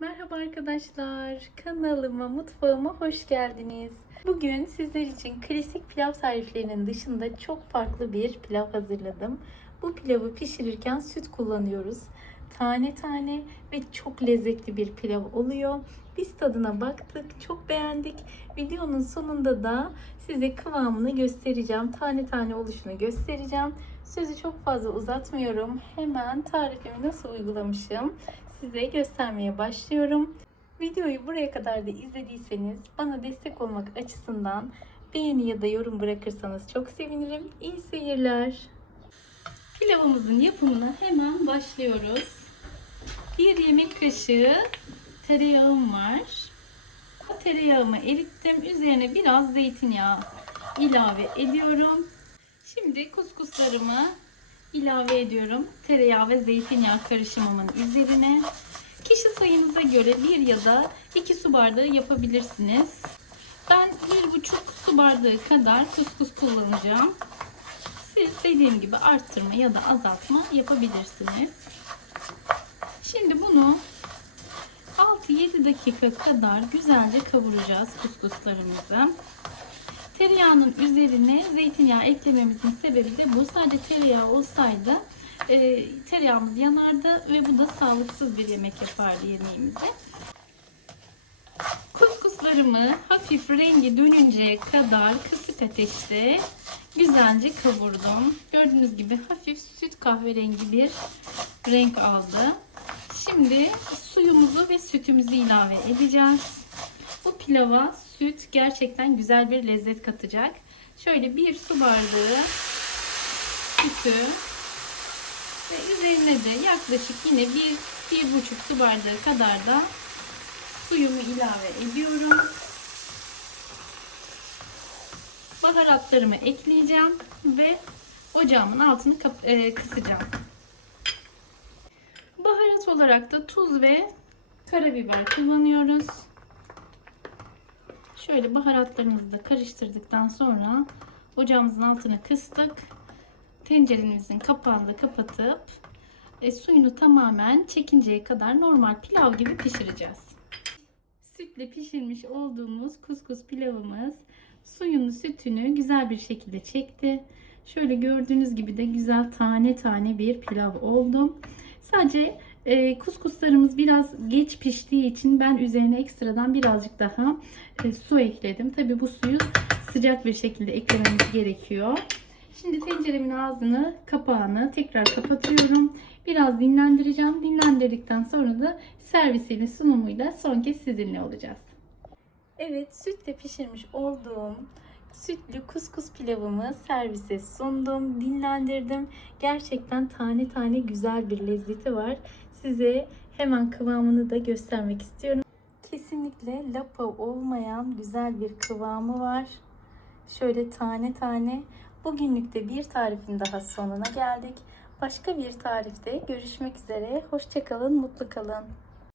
Merhaba arkadaşlar. Kanalıma, mutfağıma hoş geldiniz. Bugün sizler için klasik pilav tariflerinin dışında çok farklı bir pilav hazırladım. Bu pilavı pişirirken süt kullanıyoruz. Tane tane ve çok lezzetli bir pilav oluyor. Biz tadına baktık, çok beğendik. Videonun sonunda da size kıvamını göstereceğim. Tane tane oluşunu göstereceğim. Sözü çok fazla uzatmıyorum. Hemen tarifimi nasıl uygulamışım size göstermeye başlıyorum. Videoyu buraya kadar da izlediyseniz bana destek olmak açısından beğeni ya da yorum bırakırsanız çok sevinirim. İyi seyirler. Pilavımızın yapımına hemen başlıyoruz. Bir yemek kaşığı tereyağım var. O tereyağımı erittim. Üzerine biraz zeytinyağı ilave ediyorum. Şimdi kuskuslarımı ilave ediyorum. Tereyağı ve zeytinyağı karışımımın üzerine. Kişi sayınıza göre bir ya da iki su bardağı yapabilirsiniz. Ben bir buçuk su bardağı kadar kuskus kullanacağım. Siz dediğim gibi arttırma ya da azaltma yapabilirsiniz. Şimdi bunu 6-7 dakika kadar güzelce kavuracağız kuskuslarımızı. Tereyağının üzerine zeytinyağı eklememizin sebebi de bu. Sadece tereyağı olsaydı e, tereyağımız yanardı ve bu da sağlıksız bir yemek yapardı yemeğimize. Kuskuslarımı hafif rengi dönünceye kadar kısık ateşte güzelce kavurdum. Gördüğünüz gibi hafif süt kahverengi bir renk aldı. Şimdi suyumuzu ve sütümüzü ilave edeceğiz. Bu pilava süt gerçekten güzel bir lezzet katacak. Şöyle bir su bardağı sütü ve üzerine de yaklaşık yine bir, bir buçuk su bardağı kadar da suyumu ilave ediyorum. Baharatlarımı ekleyeceğim ve ocağımın altını kap- e, kısacağım. Baharat olarak da tuz ve karabiber kullanıyoruz. Şöyle baharatlarımızı da karıştırdıktan sonra ocağımızın altını kıstık. Tenceremizin kapağını da kapatıp e, suyunu tamamen çekinceye kadar normal pilav gibi pişireceğiz. Sütle pişirmiş olduğumuz kuskus pilavımız suyunu sütünü güzel bir şekilde çekti. Şöyle gördüğünüz gibi de güzel tane tane bir pilav oldu. Sadece e, kuskuslarımız biraz geç piştiği için ben üzerine ekstradan birazcık daha e, su ekledim. Tabi bu suyu sıcak bir şekilde eklememiz gerekiyor. Şimdi tenceremin ağzını, kapağını tekrar kapatıyorum. Biraz dinlendireceğim. Dinlendirdikten sonra da servisiyle sunumuyla son kez sizinle olacağız. Evet, sütle pişirmiş olduğum sütlü kuskus pilavımı servise sundum, dinlendirdim. Gerçekten tane tane güzel bir lezzeti var. Size hemen kıvamını da göstermek istiyorum. Kesinlikle lapa olmayan güzel bir kıvamı var. Şöyle tane tane. Bugünlük de bir tarifin daha sonuna geldik. Başka bir tarifte görüşmek üzere. Hoşçakalın, mutlu kalın.